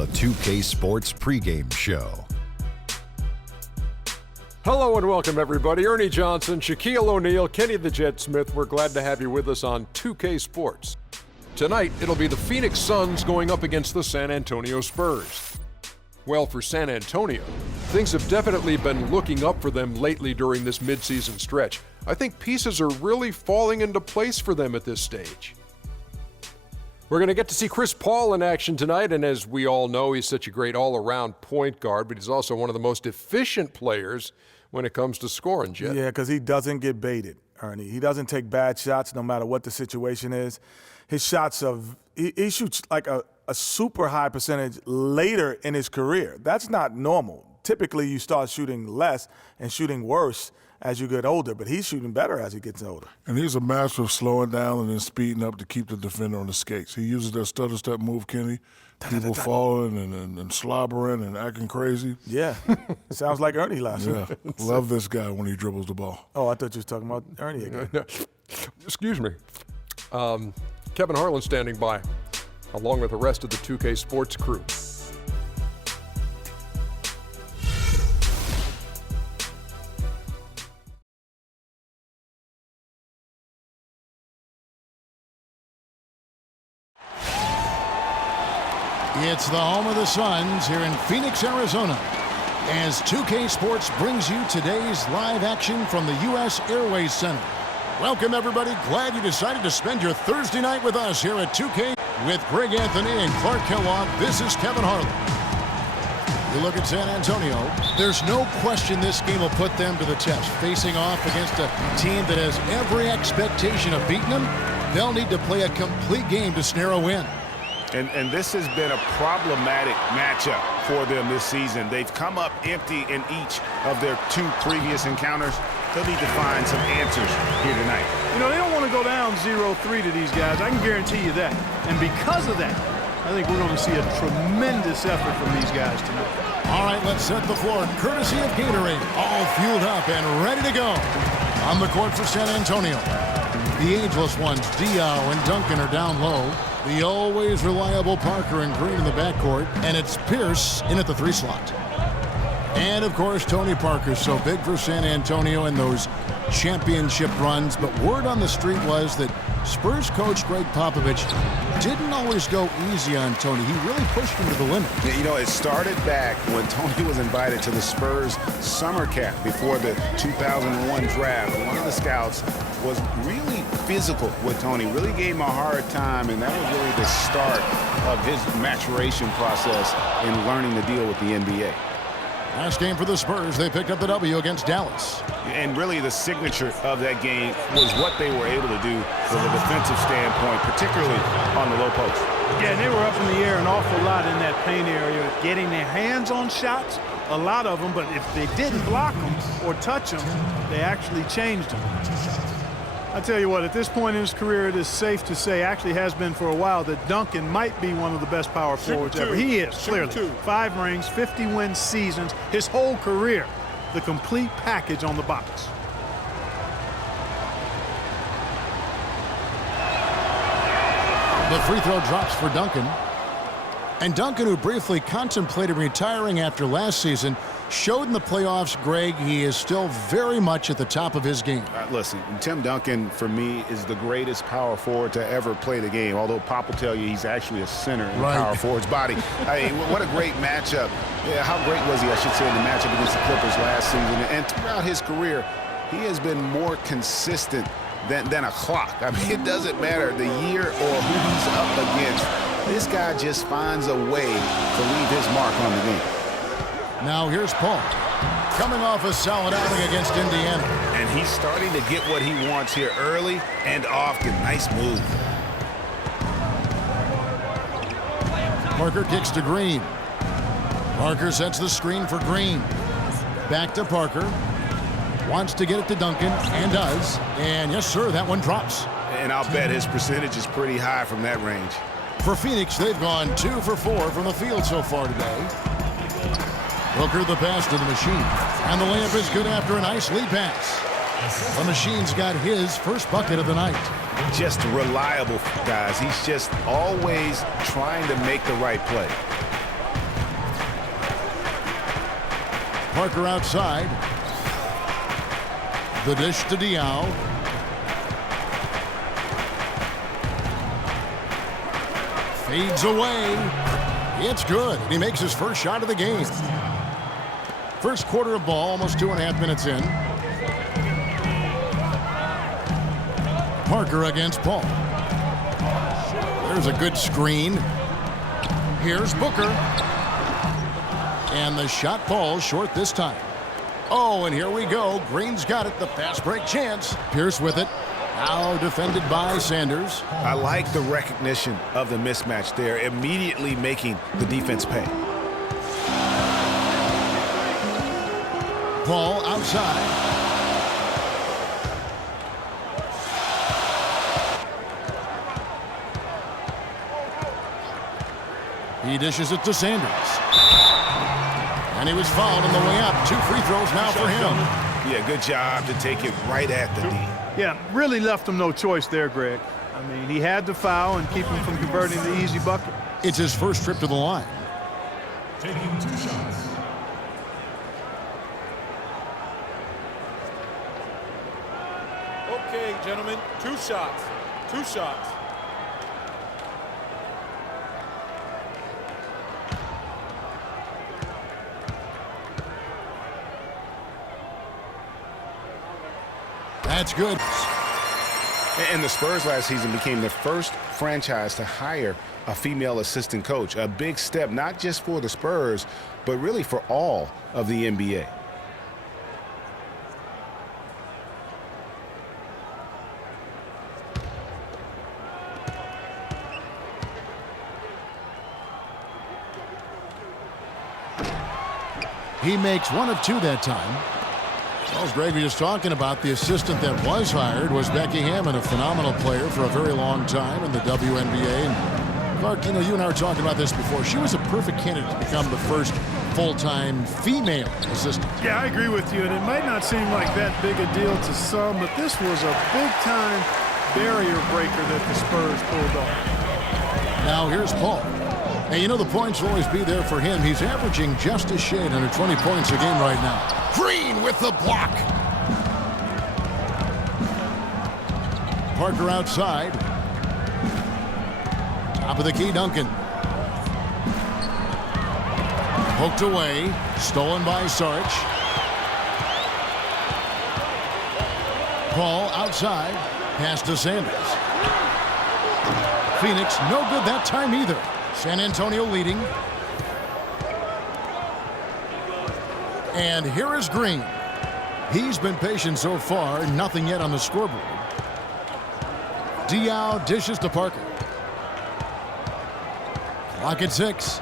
the 2K Sports pregame show. Hello and welcome, everybody. Ernie Johnson, Shaquille O'Neal, Kenny the Jet Smith. We're glad to have you with us on 2K Sports. Tonight, it'll be the Phoenix Suns going up against the San Antonio Spurs. Well, for San Antonio, things have definitely been looking up for them lately during this midseason stretch. I think pieces are really falling into place for them at this stage. We're going to get to see Chris Paul in action tonight, and as we all know, he's such a great all-around point guard, but he's also one of the most efficient players when it comes to scoring, Jet. Yeah, because he doesn't get baited, Ernie. He doesn't take bad shots no matter what the situation is. His shots he shoots like a super high percentage later in his career. That's not normal. Typically, you start shooting less and shooting worse as you get older, but he's shooting better as he gets older. And he's a master of slowing down and then speeding up to keep the defender on the skates. He uses that stutter step move, Kenny. People falling and slobbering and acting crazy. Yeah, sounds like Ernie last night. Yeah, love this guy when he dribbles the ball. Oh, I thought you were talking about Ernie again. Excuse me. Kevin Harlan standing by, along with the rest of the 2K Sports crew. It's the home of the Suns here in Phoenix, Arizona, as 2K Sports brings you today's live action from the U.S. Airways Center. Welcome, everybody. Glad you decided to spend your Thursday night with us here at 2K. With Greg Anthony and Clark Kellogg, this is Kevin Harlan. You look at San Antonio, there's no question this game will put them to the test. Facing off against a team that has every expectation of beating them, they'll need to play a complete game to snare a win. And this has been a problematic matchup for them this season. They've come up empty in each of their two previous encounters. They'll need to find some answers here tonight. You know, they don't want to go down 0-3 to these guys. I can guarantee you that. And because of that, I think we're going to see a tremendous effort from these guys tonight. All right, let's set the floor. Courtesy of Gatorade, all fueled up and ready to go. On the court for San Antonio, the ageless ones, Diaw and Duncan, are down low. The always reliable Parker and Green in the backcourt, and it's Pierce in at the 3 slot. And, of course, Tony Parker's so big for San Antonio in those championship runs. But word on the street was that Spurs coach Greg Popovich didn't always go easy on Tony. He really pushed him to the limit. You know, it started back when Tony was invited to the Spurs summer camp before the 2001 draft. One of the scouts was really physical with Tony, really gave him a hard time, and that was really the start of his maturation process in learning to deal with the NBA. Last game for the Spurs, they picked up the W against Dallas. And really the signature of that game was what they were able to do from a defensive standpoint, particularly on the low post. Yeah, and they were up in the air an awful lot in that paint area, getting their hands on shots, a lot of them, but if they didn't block them or touch them, they actually changed them. I tell you what, at this point in his career, it is safe to say, actually has been for a while, that Duncan might be one of the best power forwards ever. He is, clearly. 5 rings, 50-win seasons, his whole career, the complete package on the box. The free throw drops for Duncan. And Duncan, who briefly contemplated retiring after last season, showed in the playoffs, Greg, he is still very much at the top of his game. Listen, Tim Duncan, for me, is the greatest power forward to ever play the game, although Pop will tell you he's actually a center in the power forward's body. I mean, what a great matchup. Yeah, how great was he, I should say, in the matchup against the Clippers last season. And throughout his career, he has been more consistent than a clock. I mean, it doesn't matter the year or who he's up against. This guy just finds a way to leave his mark on the game. Now here's Paul, coming off a solid outing against Indiana. And he's starting to get what he wants here early and often. Nice move. Parker kicks to Green. Parker sets the screen for Green. Back to Parker. Wants to get it to Duncan, and does. And yes, sir, that one drops. And I'll bet his percentage is pretty high from that range. For Phoenix, they've gone 2 for 4 from the field so far today. Booker the pass to the Machine. And the layup is good after a nice lead pass. The Machine's got his first bucket of the night. Just reliable, guys. He's just always trying to make the right play. Parker outside. The dish to Diao. Fades away. It's good. He makes his first shot of the game. First quarter of ball, almost 2.5 minutes in. Parker against Paul. There's a good screen. Here's Booker. And the shot falls short this time. Oh, and here we go. Green's got it. The fast break chance. Pierce with it. Now defended by Sanders. I like the recognition of the mismatch there, immediately making the defense pay. Paul outside. He dishes it to Sanders. And he was fouled on the way up. 2 free throws now for him. Yeah, good job to take it right at the D. Yeah, really left him no choice there, Greg. I mean, he had to foul and keep him from converting the easy bucket. It's his first trip to the line. Taking 2 shots. Okay, gentlemen, 2 shots. 2 shots. That's good. And the Spurs last season became the first franchise to hire a female assistant coach. A big step, not just for the Spurs, but really for all of the NBA. He makes 1 of 2 that time. Well, as Greg was just talking about, the assistant that was hired was Becky Hammond, a phenomenal player for a very long time in the WNBA. And Clark, you know, you and I were talking about this before. She was a perfect candidate to become the first full-time female assistant. Yeah, I agree with you, and it might not seem like that big a deal to some, but this was a big-time barrier breaker that the Spurs pulled off. Now here's Paul. And you know the points will always be there for him. He's averaging just a shade under 20 points a game right now. Green with the block. Parker outside. Top of the key, Duncan. Poked away. Stolen by Saric. Paul outside. Pass to Sanders. Phoenix no good that time either. San Antonio leading. And here is Green. He's been patient so far. Nothing yet on the scoreboard. Diao dishes to Parker. Clock at 6.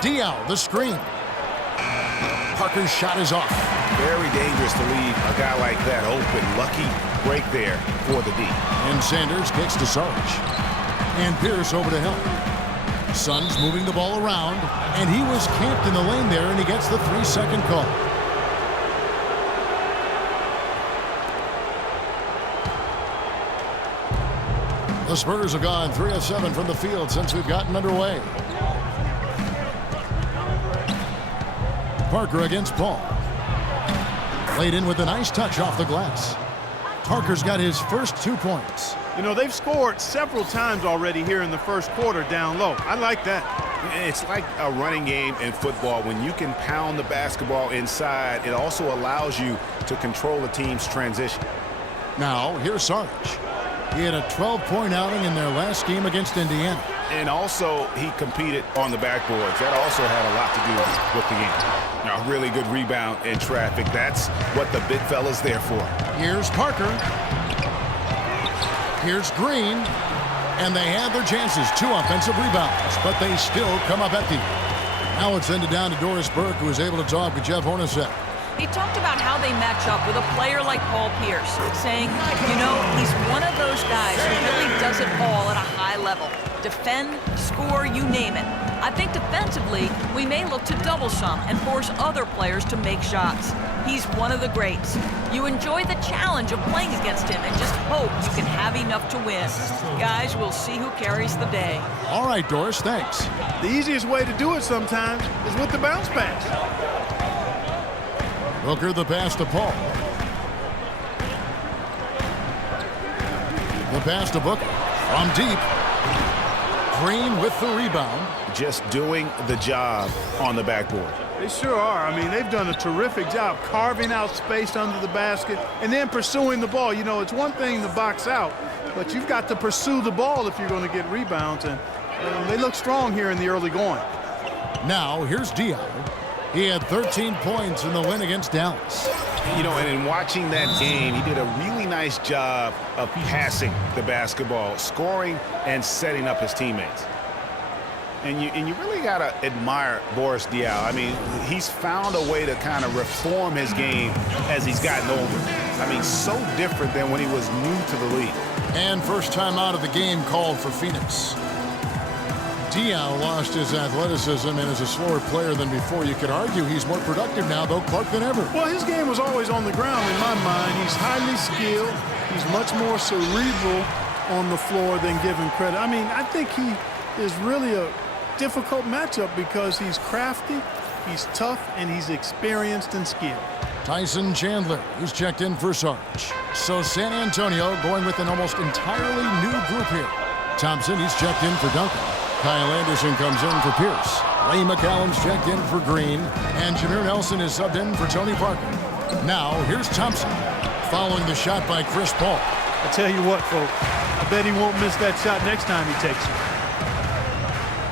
Diao, the screen. Parker's shot is off. Very dangerous to leave a guy like that open. Lucky break there for the D. And Sanders kicks to Saric. And Pierce over to help. Suns moving the ball around. And he was camped in the lane there, and he gets the 3-second call. The Spurs have gone 3 of 7 from the field since we've gotten underway. Parker against Paul. Laid in with a nice touch off the glass. Parker's got his first 2 points. You know, they've scored several times already here in the first quarter down low. I like that. It's like a running game in football. When you can pound the basketball inside, it also allows you to control the team's transition. Now, here's Saric. He had a 12-point outing in their last game against Indiana. And also, he competed on the backboards. That also had a lot to do with the game. Now, a really good rebound in traffic. That's what the big fella's there for. Here's Parker. Here's Green. And they have their chances. 2 offensive rebounds, but they still come up empty. Now it's ended down to Doris Burke, who was able to talk with Jeff Hornacek. He talked about how they match up with a player like Paul Pierce, saying, you know, he's one of those guys who really does it all at a high level. Defend, score, you name it. I think defensively, we may look to double some and force other players to make shots. He's one of the greats. You enjoy the challenge of playing against him and just hope you can have enough to win. Guys, we'll see who carries the day. All right, Doris, thanks. The easiest way to do it sometimes is with the bounce pass. Booker the pass to Paul. The pass to Booker from deep. Green with the rebound. Just doing the job on the backboard. They sure are. I mean, they've done a terrific job carving out space under the basket and then pursuing the ball. You know, it's one thing to box out, but you've got to pursue the ball if you're going to get rebounds, and they look strong here in the early going. Now, here's Diallo. He had 13 points in the win against Dallas. You know, and in watching that game, he did a really nice job of passing the basketball, scoring, and setting up his teammates. And you really got to admire Boris Diaw. I mean, he's found a way to kind of reform his game as he's gotten older. I mean, so different than when he was new to the league. And first time out of the game called for Phoenix. Diaw lost his athleticism and is a slower player than before. You could argue he's more productive now, though, Clark, than ever. Well, his game was always on the ground in my mind. He's highly skilled. He's much more cerebral on the floor than given credit. I mean, I think he is really a difficult matchup because he's crafty, he's tough, and he's experienced and skilled. Tyson Chandler, who's checked in for Sarge. So San Antonio going with an almost entirely new group here. Thompson, he's checked in for Duncan. Kyle Anderson comes in for Pierce. Ray McCallum's checked in for Green. And Jameer Nelson is subbed in for Tony Parker. Now, here's Thompson, following the shot by Chris Paul. I tell you what, folks, I bet he won't miss that shot next time he takes it.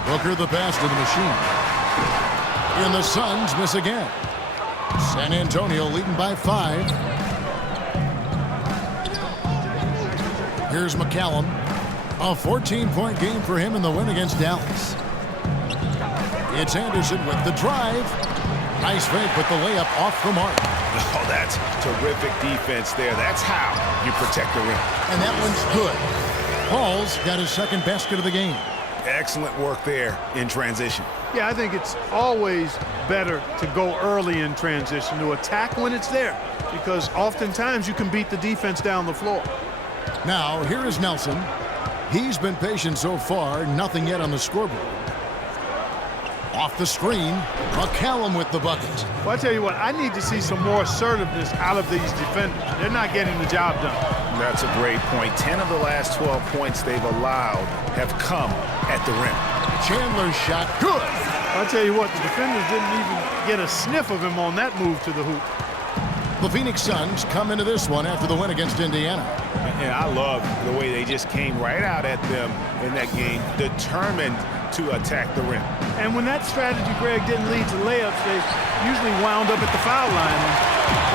Booker the pass to the machine. And the Suns miss again. San Antonio leading by 5. Here's McCallum. A 14-point game for him in the win against Dallas. It's Anderson with the drive. Nice fake with the layup off the mark. Oh, that's terrific defense there. That's how you protect the rim. And that one's good. Paul's got his second basket of the game. Excellent work there in transition. Yeah, I think it's always better to go early in transition, to attack when it's there, because oftentimes you can beat the defense down the floor. Now, here is Nelson. He's been patient so far, nothing yet on the scoreboard. Off the screen, McCallum with the bucket. Well, I tell you what, I need to see some more assertiveness out of these defenders. They're not getting the job done. That's a great point. 10 of the last 12 points they've allowed have come at the rim. Chandler's shot, good. I tell you what, the defenders didn't even get a sniff of him on that move to the hoop. The Phoenix Suns come into this one after the win against Indiana. And I love the way they just came right out at them in that game, determined to attack the rim. And when that strategy, Greg, didn't lead to layups, they usually wound up at the foul line.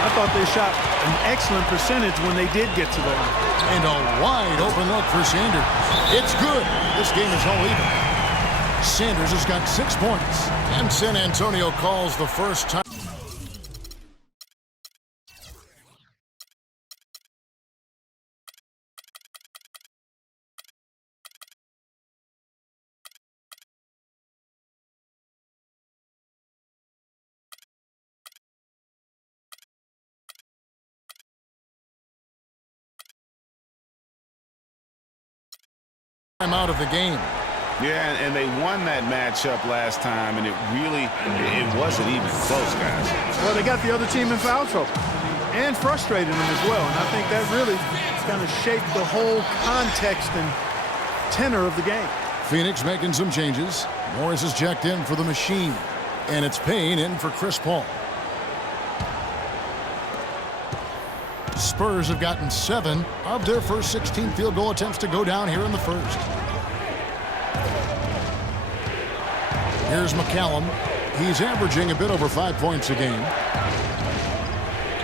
I thought they shot an excellent percentage when they did get to the line. And a wide open look for Sanders. It's good. This game is all even. Sanders has got 6 points. And San Antonio calls the first time. Out of the game. Yeah, and they won that matchup last time, and it wasn't even close, guys. Well, they got the other team in foul trouble and frustrated them as well, and I think that really kind of shaped the whole context and tenor of the game. Phoenix making some changes. Morris is checked in for the machine, and it's Payne in for Chris Paul. Spurs have gotten 7 of their first 16 field goal attempts to go down here in the first. Here's McCallum. He's averaging a bit over 5 points a game.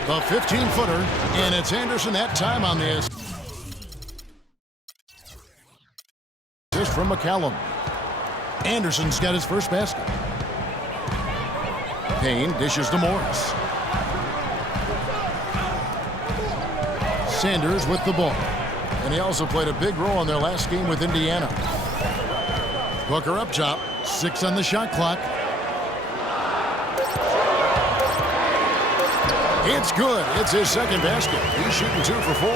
The 15-footer, and it's Anderson that time on this. Just from McCallum. Anderson's got his first basket. Payne dishes to Morris. Sanders with the ball. And he also played a big role in their last game with Indiana. Booker up top. 6 on the shot clock. It's good. It's his second basket. He's shooting 2 for 4.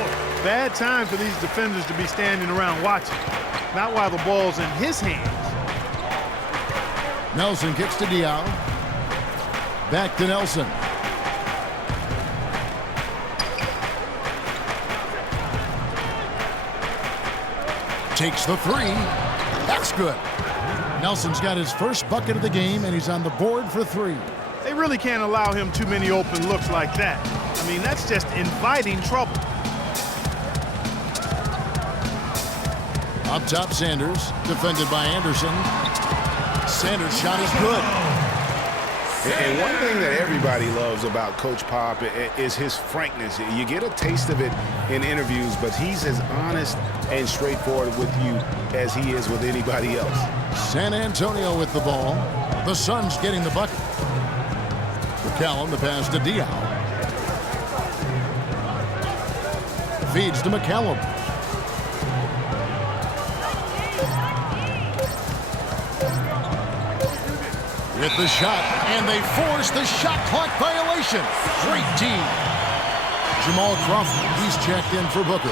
Bad time for these defenders to be standing around watching. Not while the ball's in his hands. Nelson kicks to Diaw. Back to Nelson. Takes the 3. That's good. Nelson's got his first bucket of the game, and he's on the board for 3. They really can't allow him too many open looks like that. I mean, that's just inviting trouble. Up top, Sanders, defended by Anderson. Sanders' shot is good. And one thing that everybody loves about Coach Pop is his frankness. You get a taste of it in interviews, but he's as honest and straightforward with you as he is with anybody else. San Antonio with the ball. The Suns getting the bucket. McCallum, the pass to Diaw. Feeds to McCallum. With the shot, and they force the shot clock violation. Great team. Jamal Crawford, he's checked in for Booker.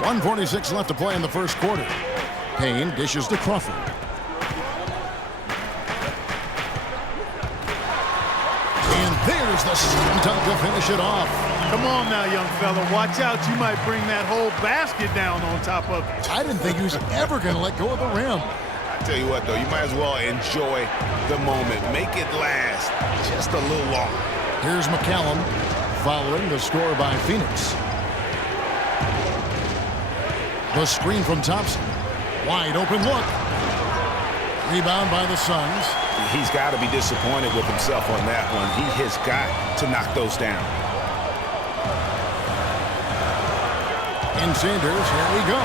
.146 left to play in the first quarter. Payne dishes to Crawford. And there's the slam dunk to finish it off. Come on now, young fella. Watch out. You might bring that whole basket down on top of you. I didn't think he was ever going to let go of the rim. I tell you what, though, you might as well enjoy the moment. Make it last just a little longer. Here's McCallum following the score by Phoenix. The screen from Thompson. Wide open look. Rebound by the Suns. He's got to be disappointed with himself on that one. He has got to knock those down. And Sanders, here we go.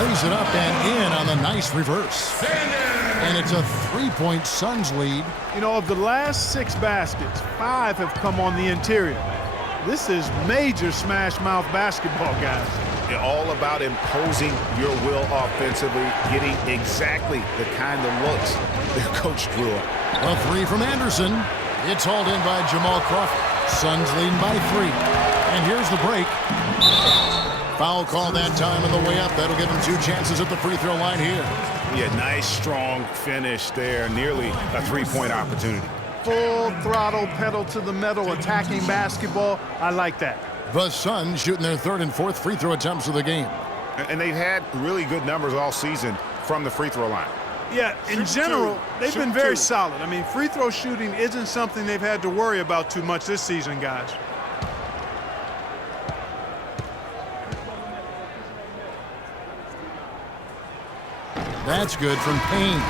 Lays it up and in on the nice reverse. And it's a 3-point Suns lead. You know, of the last 6 baskets, 5 have come on the interior. This is major smash mouth basketball, guys. It's all about imposing your will offensively, getting exactly the kind of looks their coach drew up. A 3 from Anderson. It's hauled in by Jamal Crawford. Suns leading by 3. And here's the break. Foul call that time on the way up. That'll give him 2 chances at the free throw line here. Yeah, nice, strong finish there. Nearly a 3-point opportunity. Full throttle, pedal to the metal, attacking basketball. I like that. The Suns shooting their 3rd and 4th free throw attempts of the game. And they've had really good numbers all season from the free throw line. Yeah, in general, they've been very solid. I mean, free throw shooting isn't something they've had to worry about too much this season, guys. That's good from Payne.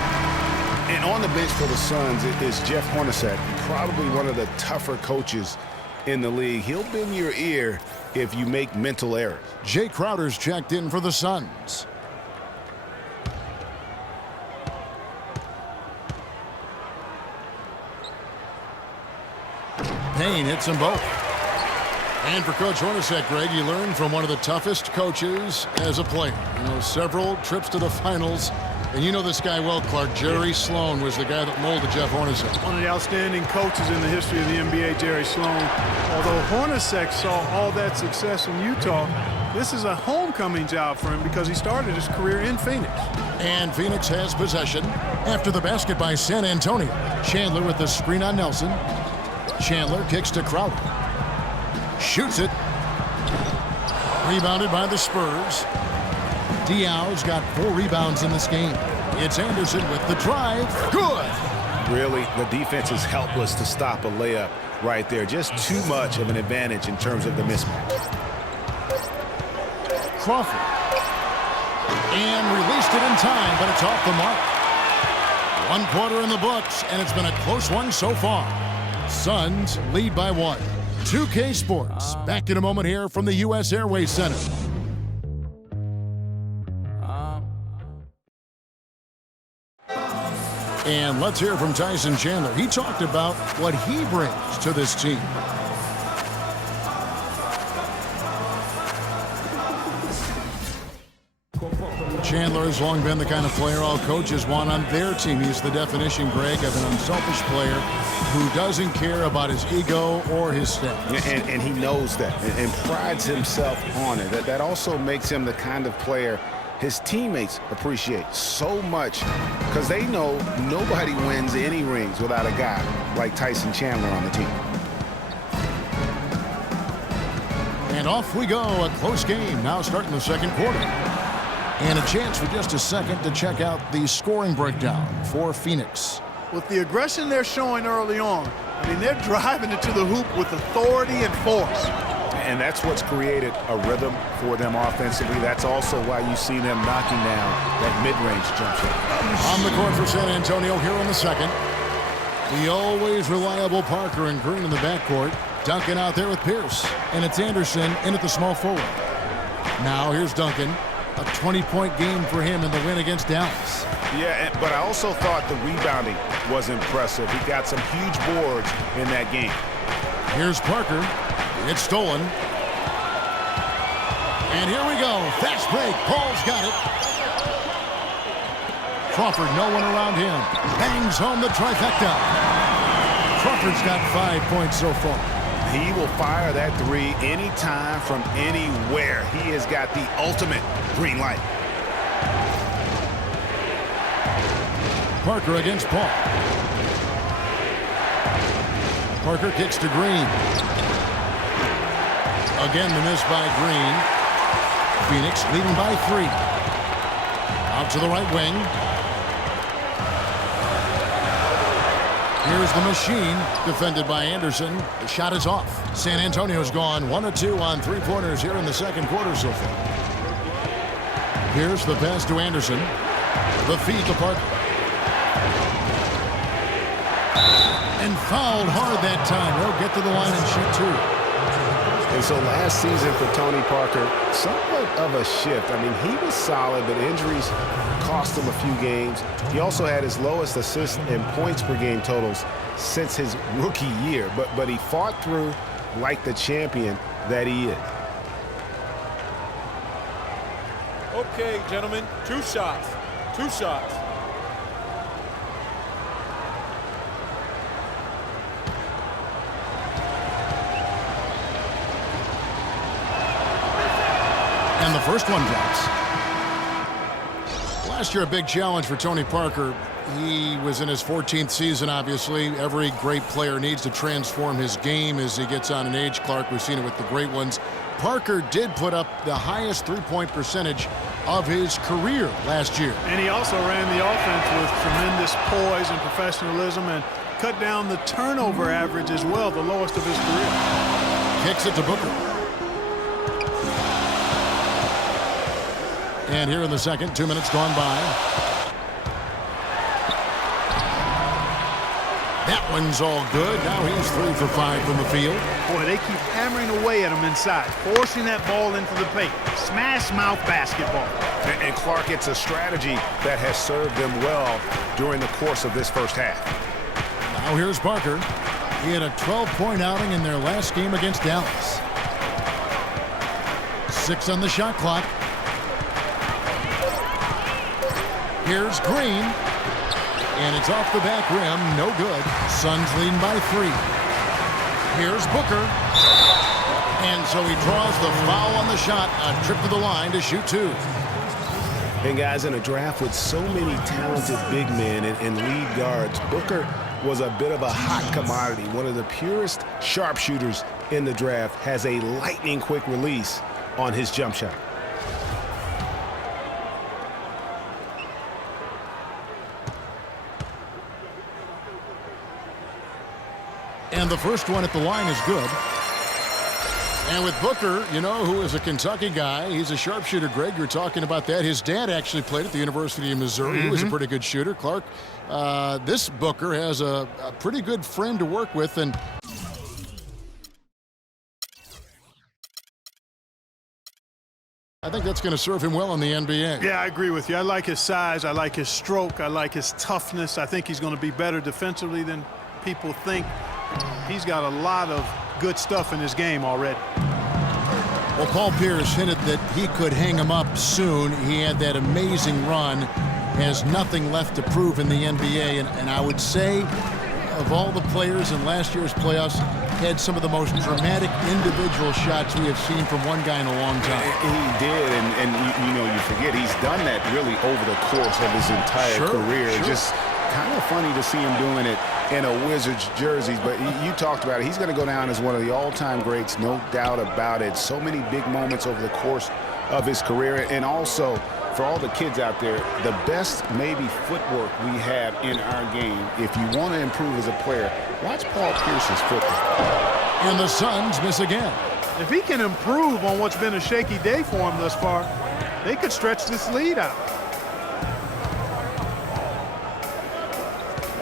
And on the bench for the Suns is Jeff Hornacek, probably one of the tougher coaches in the league. He'll bend your ear if you make mental errors. Jay Crowder's checked in for the Suns. Payne hits them both. And for Coach Hornacek, Greg, you learn from one of the toughest coaches as a player. You know, several trips to the finals. And you know this guy well, Clark. Jerry Sloan was the guy that molded Jeff Hornacek. One of the outstanding coaches in the history of the NBA, Jerry Sloan. Although Hornacek saw all that success in Utah, this is a homecoming job for him because he started his career in Phoenix. And Phoenix has possession after the basket by San Antonio. Chandler with the screen on Nelson. Chandler kicks to Crowder. Shoots it. Rebounded by the Spurs. Diaw's got 4 rebounds in this game. It's Anderson with the drive. Good. Really, the defense is helpless to stop a layup right there. Just too much of an advantage in terms of the mismatch. Crawford. And released it in time, but it's off the mark. 1 quarter in the books, and it's been a close one so far. Suns lead by 1. 2K Sports. Back in a moment here from the U.S. Airways Center. And let's hear from Tyson Chandler. He talked about what he brings to this team. Chandler has long been the kind of player all coaches want on their team. He's the definition, Greg, of an unselfish player who doesn't care about his ego or his stats. And he knows that and prides himself on it. That also makes him the kind of player his teammates appreciate so much because they know nobody wins any rings without a guy like Tyson Chandler on the team. And off we go. A close game now starting the second quarter. And a chance for just a second to check out the scoring breakdown for Phoenix. With the aggression they're showing early on, I mean, they're driving it to the hoop with authority and force. And that's what's created a rhythm for them offensively. That's also why you see them knocking down that mid-range jump shot. On the court for San Antonio here in the second. The always reliable Parker and Green in the backcourt. Duncan out there with Pierce. And it's Anderson in at the small forward. Now here's Duncan. A 20-point game for him in the win against Dallas. Yeah, but I also thought the rebounding was impressive. He got some huge boards in that game. Here's Parker. It's stolen. And here we go. Fast break. Paul's got it. Crawford, no one around him. Bangs home the trifecta. Crawford's got 5 points so far. He will fire that three anytime from anywhere. He has got the ultimate green light. Parker against Paul. Parker kicks to Green. Again, the miss by Green. Phoenix leading by 3. Out to the right wing. Here's the machine, defended by Anderson. The shot is off. San Antonio's gone 1 of 2 on 3-pointers here in the second quarter so far. Here's the pass to Anderson. The feed to Parker. And fouled hard that time. He'll get to the line and shoot 2. And so last season for Tony Parker, somewhat of a shift. I mean, he was solid, but injuries cost him a few games. He also had his lowest assist and points per game totals since his rookie year. But he fought through like the champion that he is. Okay, gentlemen, 2 shots. 2 shots. And the first one drops. Last year, a big challenge for Tony Parker. He was in his 14th season, obviously. Every great player needs to transform his game as he gets on in age, Clark. We've seen it with the great ones. Parker did put up the highest three-point percentage of his career last year. And he also ran the offense with tremendous poise and professionalism and cut down the turnover average as well, the lowest of his career. Kicks it to Booker. And here in the second, 2 minutes gone by. That one's all good. Now he's 3 for 5 from the field. Boy, they keep hammering away at him inside, forcing that ball into the paint. Smash mouth basketball. And Clark, it's a strategy that has served them well during the course of this first half. Now here's Parker. He had a 12-point outing in their last game against Dallas. 6 on the shot clock. Here's Green. And it's off the back rim. No good. Suns leading by 3. Here's Booker. And so he draws the foul on the shot. A trip to the line to shoot 2. And guys, in a draft with so many talented big men and lead guards, Booker was a bit of a hot commodity. One of the purest sharpshooters in the draft, has a lightning quick release on his jump shot. And the first one at the line is good. And with Booker, you know, who is a Kentucky guy, he's a sharpshooter, Greg. You're talking about that. His dad actually played at the University of Missouri. He was a pretty good shooter. Clark, this Booker has a pretty good frame to work with. And I think that's going to serve him well in the NBA. Yeah, I agree with you. I like his size. I like his stroke. I like his toughness. I think he's going to be better defensively than people think. He's got a lot of good stuff in his game already. Well, Paul Pierce hinted that he could hang him up soon. He had that amazing run. Has nothing left to prove in the NBA. And I would say, of all the players in last year's playoffs, had some of the most dramatic individual shots we have seen from one guy in a long time. He did, and you forget he's done that really over the course of his entire career. Sure. Just kind of funny to see him doing it in a Wizards jersey. But you talked about it. He's going to go down as one of the all-time greats, no doubt about it. So many big moments over the course of his career. And also, for all the kids out there, the best maybe footwork we have in our game, if you want to improve as a player, watch Paul Pierce's footwork. And the Suns miss again. If he can improve on what's been a shaky day for him thus far, they could stretch this lead out.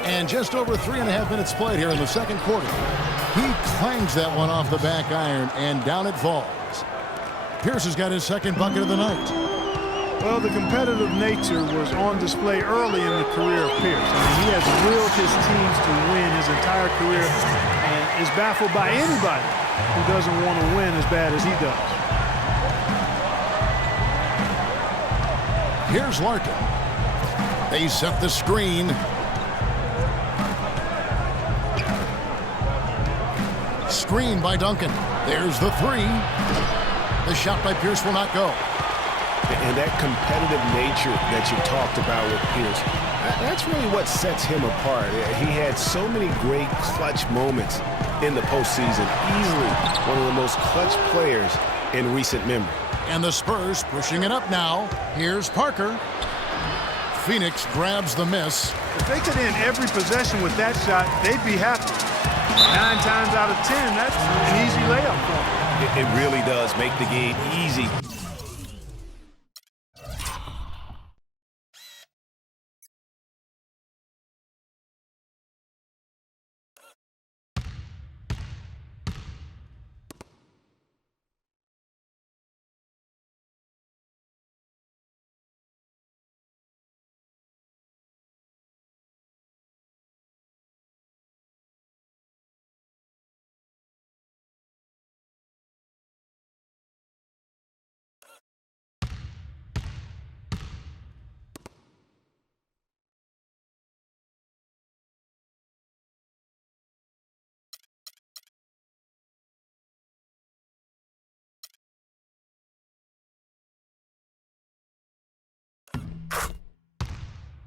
And just over 3.5 minutes played here in the second quarter. He clangs that one off the back iron, and down it falls. Pierce has got his second bucket of the night. Well, the competitive nature was on display early in the career of Pierce. I mean, he has willed his teams to win his entire career and is baffled by anybody who doesn't want to win as bad as he does. Here's Larkin. They set the screen. Screen by Duncan. There's the three. The shot by Pierce will not go. And that competitive nature that you talked about with Pierce, that's really what sets him apart. He had so many great clutch moments in the postseason. Easily one of the most clutch players in recent memory. And the Spurs pushing it up now. Here's Parker. Phoenix grabs the miss. If they could end every possession with that shot, they'd be happy. 9 times out of 10, that's an easy layup for them. It really does make the game easy.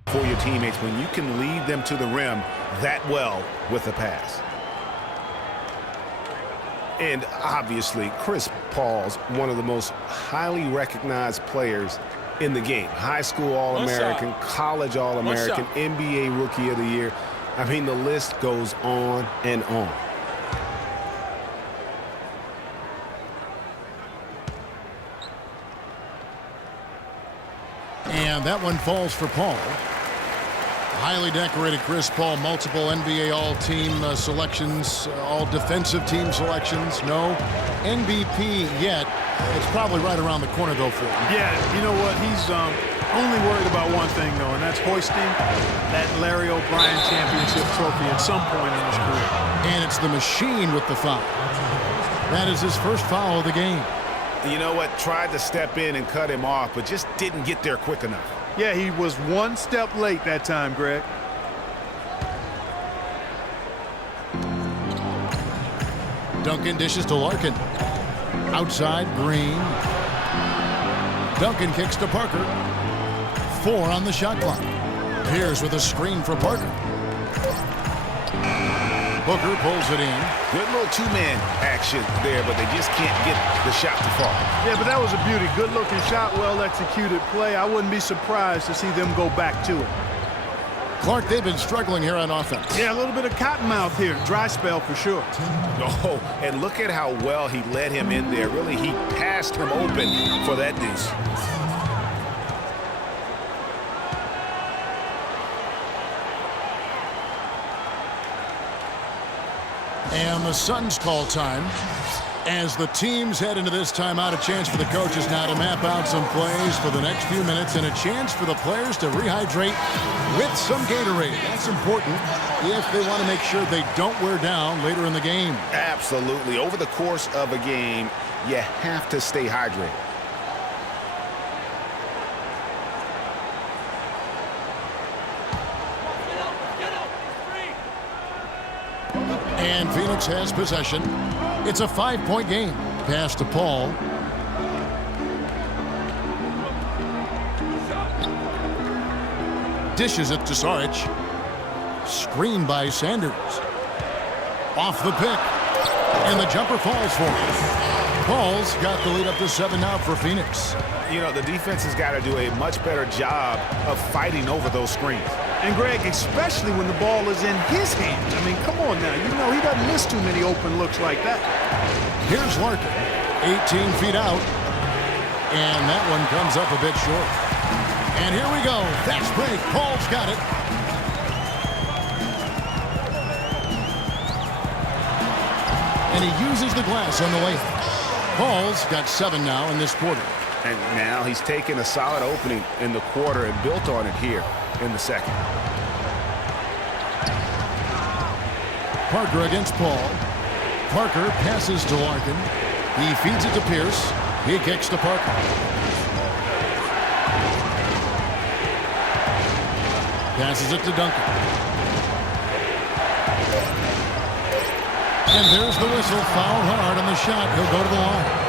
For your teammates when you can lead them to the rim that well with a pass. And obviously, Chris Paul's one of the most highly recognized players in the game. High school All-American, college All-American, NBA Rookie of the Year. I mean, the list goes on and on. And that one falls for Paul. Highly decorated Chris Paul, multiple NBA All-Team selections, all defensive team selections. No MVP yet. It's probably right around the corner, though, for him. Yeah, you know what? He's only worried about one thing, though, and that's hoisting that Larry O'Brien championship trophy at some point in his career. And it's the machine with the foul. That is his first foul of the game. You know what? Tried to step in and cut him off, but just didn't get there quick enough. Yeah, he was one step late that time, Greg. Duncan dishes to Larkin. Outside, Green. Duncan kicks to Parker. 4 on the shot clock. Pierce with a screen for Parker. Booker pulls it in. Good little two-man action there, but they just can't get the shot to fall. Yeah, but that was a beauty. Good-looking shot, well-executed play. I wouldn't be surprised to see them go back to it. Clark, they've been struggling here on offense. Yeah, a little bit of cottonmouth here. Dry spell for sure. Oh, and look at how well he led him in there. Really, he passed him open for that deuce. And the Suns call time. As the teams head into this timeout, a chance for the coaches now to map out some plays for the next few minutes and a chance for the players to rehydrate with some Gatorade. That's important if they want to make sure they don't wear down later in the game. Absolutely. Over the course of a game, you have to stay hydrated. And Phoenix has possession. It's a 5-point game. Pass to Paul. Dishes it to Saric. Screen by Sanders. Off the pick. And the jumper falls for him. Paul's got the lead up to 7 now for Phoenix. You know, the defense has got to do a much better job of fighting over those screens. And, Greg, especially when the ball is in his hands. I mean, come on now. You know he doesn't miss too many open looks like that. Here's Larkin, 18 feet out. And that one comes up a bit short. And here we go. Fast break. Paul's got it. And he uses the glass on the layup. Paul's got 7 now in this quarter. And now he's taken a solid opening in the quarter and built on it here in the second. Parker against Paul. Parker passes to Larkin. He feeds it to Pierce. He kicks to Parker. Passes it to Duncan. And there's the whistle. Fouled hard on the shot. He'll go to the line.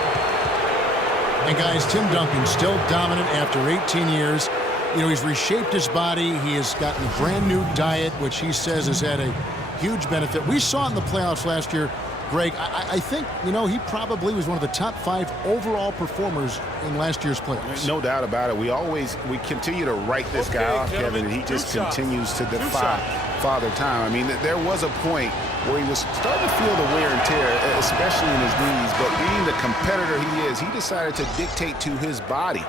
And guys, Tim Duncan still dominant after 18 years. You know, he's reshaped his body. He has gotten a brand new diet, which he says has had a huge benefit. We saw it in the playoffs last year. Greg, I think, you know, he probably was one of the top 5 overall performers in last year's playoffs. No doubt about it. We continue to write this guy off, Kevin, and he just continues to defy father time. I mean, there was a point where he was starting to feel the wear and tear, especially in his knees, but being the competitor he is, he decided to dictate to his body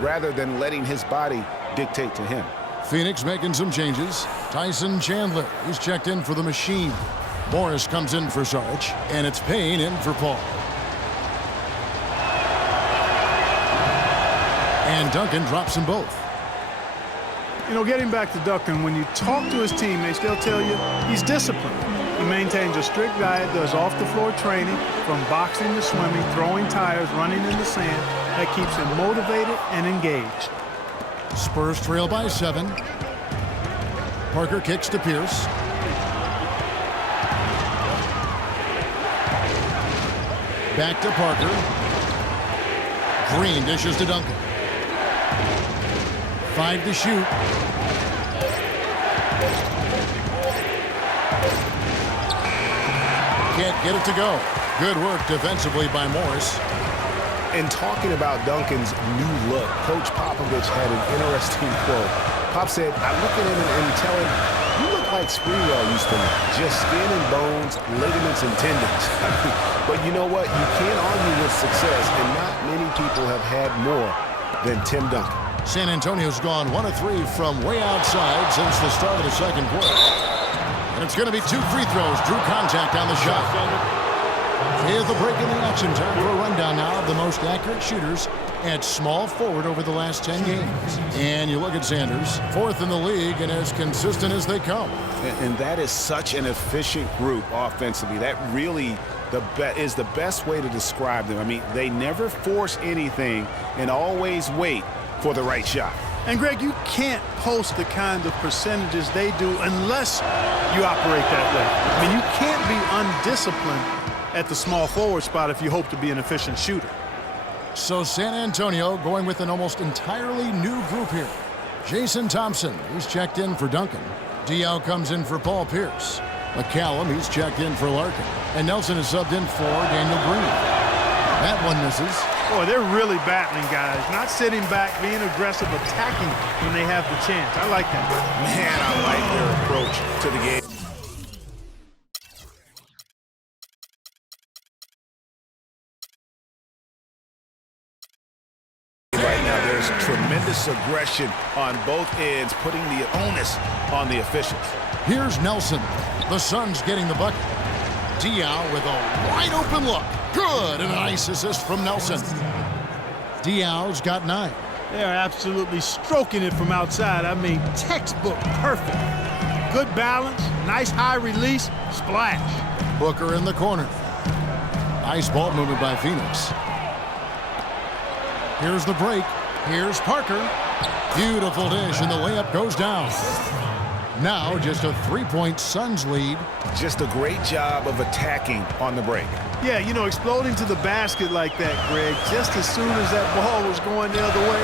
rather than letting his body dictate to him. Phoenix making some changes. Tyson Chandler, he's checked in for the machine. Morris comes in for Saric, and it's Payne in for Paul. And Duncan drops them both. You know, getting back to Duncan, when you talk to his teammates, they'll tell you he's disciplined. He maintains a strict diet, does off-the-floor training, from boxing to swimming, throwing tires, running in the sand. That keeps him motivated and engaged. Spurs trail by 7. Parker kicks to Pierce. Back to Parker. Green dishes to Duncan. 5 to shoot. Can't get it to go. Good work defensively by Morris. And talking about Duncan's new look, Coach Popovich had an interesting quote. Pop said, I look at him and tell him, you look like Sprewell used to look. Just skin and bones, ligaments and tendons. But you know what? You can't argue with success, and not many people have had more than Tim Duncan. San Antonio's gone 1 of 3 from way outside since the start of the second quarter. And it's going to be 2 free throws. Drew contact on the shot. Here's the break in the action. Time for a rundown now of the most accurate shooters at small forward over the last 10 games. And you look at Sanders, 4th in the league and as consistent as they come. And that is such an efficient group offensively. That really is the best way to describe them. I mean, they never force anything and always wait for the right shot. And, Greg, you can't post the kind of percentages they do unless you operate that way. I mean, you can't be undisciplined at the small forward spot if you hope to be an efficient shooter. So San Antonio going with an almost entirely new group here. Jason Thompson, he's checked in for Duncan. Diaw comes in for Paul Pierce. McCallum, he's checked in for Larkin. And Nelson is subbed in for Daniel Green. That one misses. Boy, they're really battling, guys. Not sitting back, being aggressive, attacking when they have the chance. I like that. Man, I like their approach to the game. Right now, there's tremendous aggression on both ends, putting the onus on the officials. Here's Nelson. The Suns getting the bucket. Diaw with a wide open look. Good, and a nice assist from Nelson. Diaw's got 9. They're absolutely stroking it from outside. I mean, textbook perfect. Good balance, nice high release, splash. Booker in the corner. Nice ball movement by Phoenix. Here's the break. Here's Parker. Beautiful dish, and the layup goes down. Now just a 3-point Suns lead. Just a great job of attacking on the break. Yeah, you know, exploding to the basket like that, Greg, just as soon as that ball was going the other way,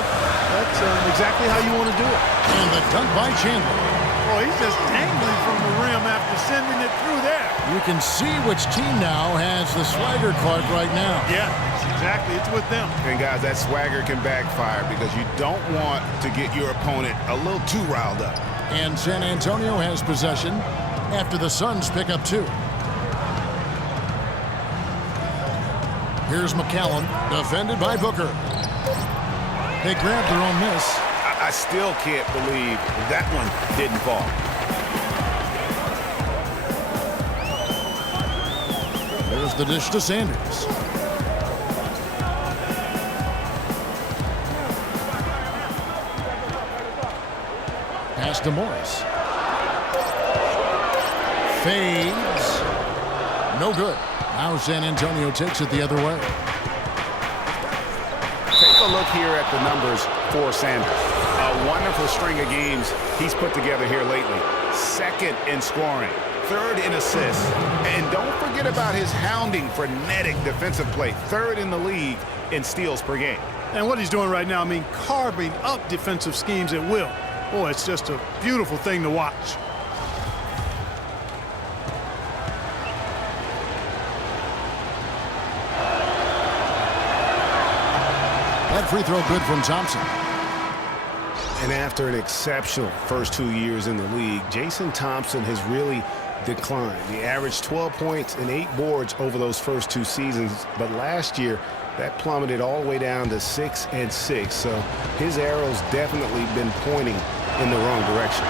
that's exactly how you want to do it. And the dunk by Chandler. Oh, he's just dangling from the rim after sending it through there. You can see which team now has the swagger card right now. Yeah, exactly. It's with them. And, guys, that swagger can backfire because you don't want to get your opponent a little too riled up. And San Antonio has possession after the Suns pick up 2. Here's McCallum, defended by Booker. They grabbed their own miss. I still can't believe that one didn't fall. There's the dish to Sanders. Pass to Morris. Fades. No good. Now San Antonio takes it the other way. Take a look here at the numbers for Sanders. A wonderful string of games he's put together here lately. 2nd in scoring, 3rd in assists. And don't forget about his hounding, frenetic defensive play. 3rd in the league in steals per game. And what he's doing right now, I mean, carving up defensive schemes at will. Boy, it's just a beautiful thing to watch. That free throw good from Thompson. And after an exceptional first 2 years in the league, Jason Thompson has really declined. He averaged 12 points and 8 boards over those first 2 seasons, but last year that plummeted all the way down to 6 and 6. So his arrow's definitely been pointing in the wrong direction.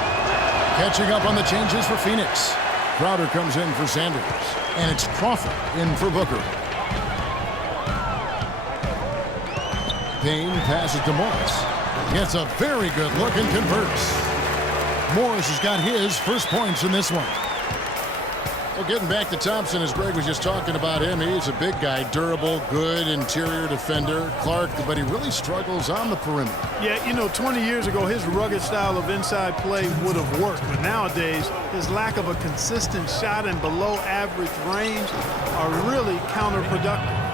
Catching up on the changes for Phoenix. Crowder comes in for Sanders, and it's Crawford in for Booker. Payne passes to Morris. Gets a very good look and converts. Morris has got his first points in this one. Well, getting back to Thompson, as Greg was just talking about him, he's a big guy, durable, good interior defender. Clark, but he really struggles on the perimeter. Yeah, you know, 20 years ago, his rugged style of inside play would have worked. But nowadays, his lack of a consistent shot and below average range are really counterproductive.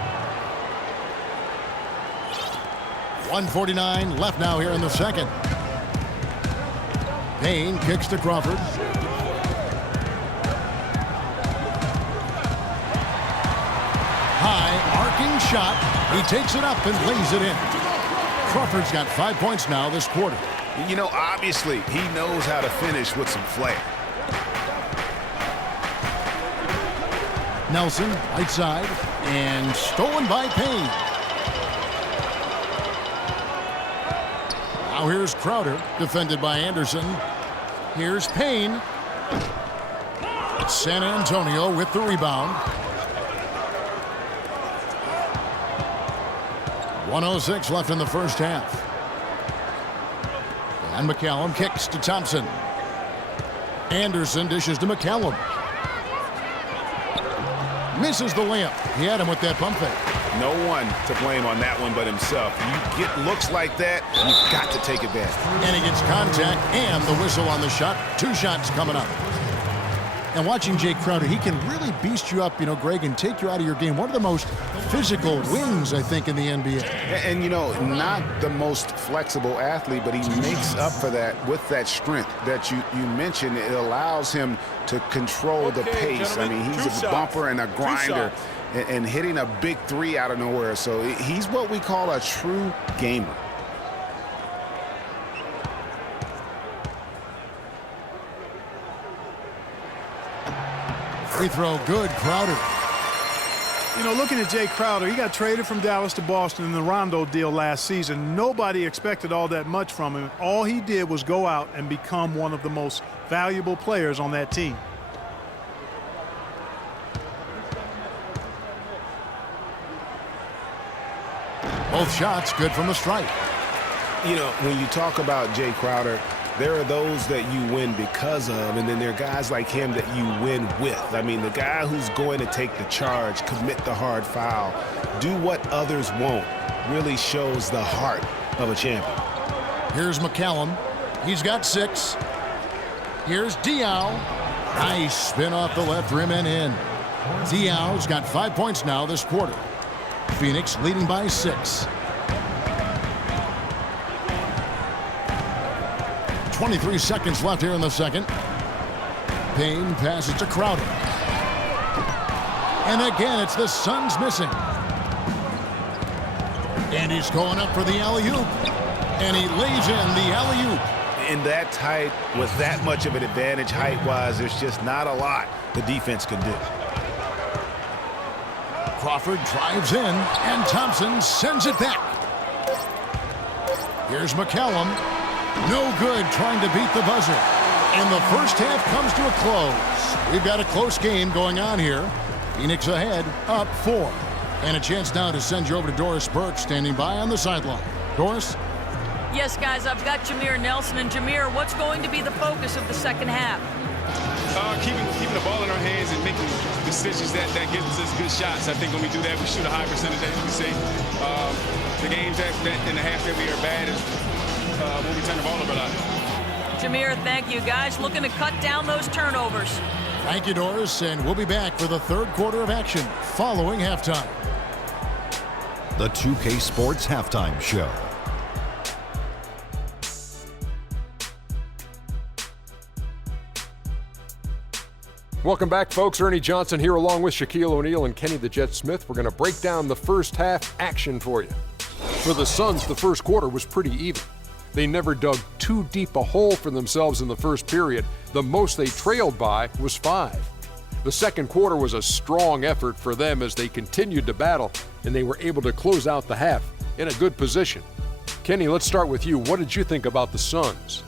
1:49 left now here in the second. Payne kicks to Crawford. High arcing shot. He takes it up and lays it in. Crawford's got 5 points now this quarter. You know, obviously, he knows how to finish with some flair. Nelson, right side, and stolen by Payne. Now here's Crowder, defended by Anderson. Here's Payne. San Antonio with the rebound. 1:06 left in the first half. And McCallum kicks to Thompson. Anderson dishes to McCallum. Misses the layup. He had him with that pump fake. No one to blame on that one but himself. You get looks like that, you've got to take advantage. And he gets contact and the whistle on the shot. 2 shots coming up. And watching Jay Crowder, he can really beast you up, you know, Greg, and take you out of your game. One of the most physical wings, I think, in the NBA. And you know, not the most flexible athlete, but he makes up for that with that strength that you mentioned. It allows him to control the pace. I mean, he's a bumper and a grinder and hitting a big 3 out of nowhere. So he's what we call a true gamer. Free throw good, Crowder. You know, looking at Jay Crowder, he got traded from Dallas to Boston in the Rondo deal last season. Nobody expected all that much from him. All he did was go out and become one of the most valuable players on that team. Both shots good from the stripe. You know, when you talk about Jay Crowder, there are those that you win because of, and then there are guys like him that you win with. I mean, the guy who's going to take the charge, commit the hard foul, do what others won't, really shows the heart of a champion. Here's McCallum. He's got 6. Here's Diaw. Nice spin off the left rim and in. Diaw's got 5 points now this quarter. Phoenix leading by 6. 23 seconds left here in the second. Payne passes to Crowder. And again, it's the Suns missing. And he's going up for the alley-oop. And he lays in the alley-oop. In that tight, with that much of an advantage height-wise, there's just not a lot the defense can do. Crawford drives in, and Thompson sends it back. Here's McCallum. No good trying to beat the buzzer. And the first half comes to a close. We've got a close game going on here. Phoenix ahead, up 4. And a chance now to send you over to Doris Burke standing by on the sideline. Doris? Yes, guys, I've got Jameer Nelson. And Jameer, what's going to be the focus of the second half? Keeping the ball in our hands and making decisions that gives us good shots. I think when we do that, we shoot a high percentage, as you can see. The games that in the half that we are bad is when we turn the ball over a lot. Jameer, thank you. Guys, looking to cut down those turnovers. Thank you, Doris, and we'll be back for the third quarter of action following halftime. The 2K Sports Halftime Show. Welcome back, folks. Ernie Johnson here along with Shaquille O'Neal and Kenny the Jet Smith. We're going to break down the first half action for you. For the Suns, the first quarter was pretty even. They never dug too deep a hole for themselves in the first period. The most they trailed by was 5. The second quarter was a strong effort for them as they continued to battle, and they were able to close out the half in a good position. Kenny, let's start with you. What did you think about the Suns?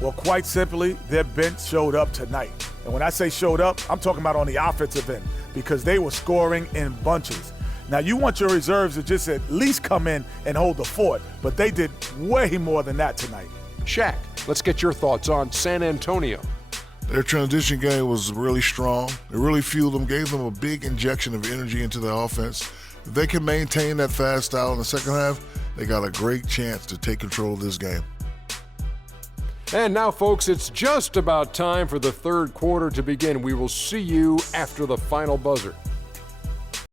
Well, quite simply, their bench showed up tonight. And when I say showed up, I'm talking about on the offensive end because they were scoring in bunches. Now, you want your reserves to just at least come in and hold the fort, but they did way more than that tonight. Shaq, let's get your thoughts on San Antonio. Their transition game was really strong. It really fueled them, gave them a big injection of energy into their offense. If they can maintain that fast style in the second half, they got a great chance to take control of this game. And now, folks, it's just about time for the third quarter to begin. We will see you after the final buzzer.